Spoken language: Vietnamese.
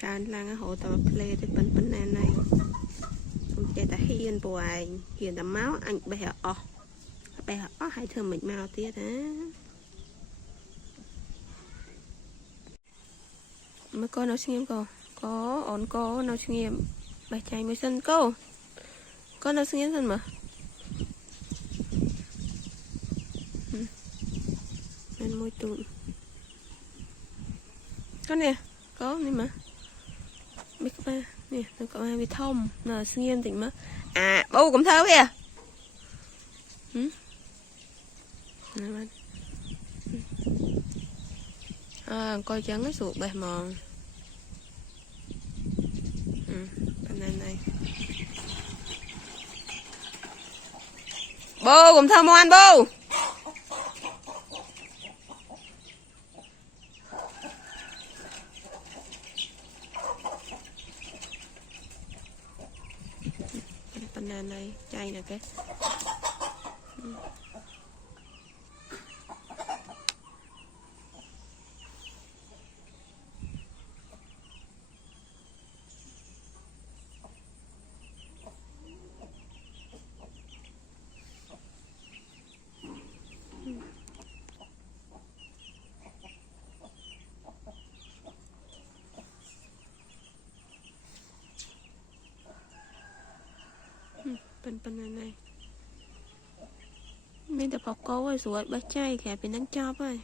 tràn lang hộ tàu plei thì bấn này không chạy ta hiền bùi hiền tầm máu anh bè ó hai thường mình màu tia thế mấy con nó sinh em có ổn có nó sinh em bài chạy mới sân cô con nó sinh em sân mà nên môi tụi con nè có này mà biết các ba nè nó có ai bị thông là sinh em tỉnh mà à bố cũng thơ kìa à, coi trắng cái sụt bè mòn bên này bố cũng thơ mua ăn bố bên này chay nè cái bên này mình tập học câu rồi sủi bác chay kẻ bên đánh chóp rồi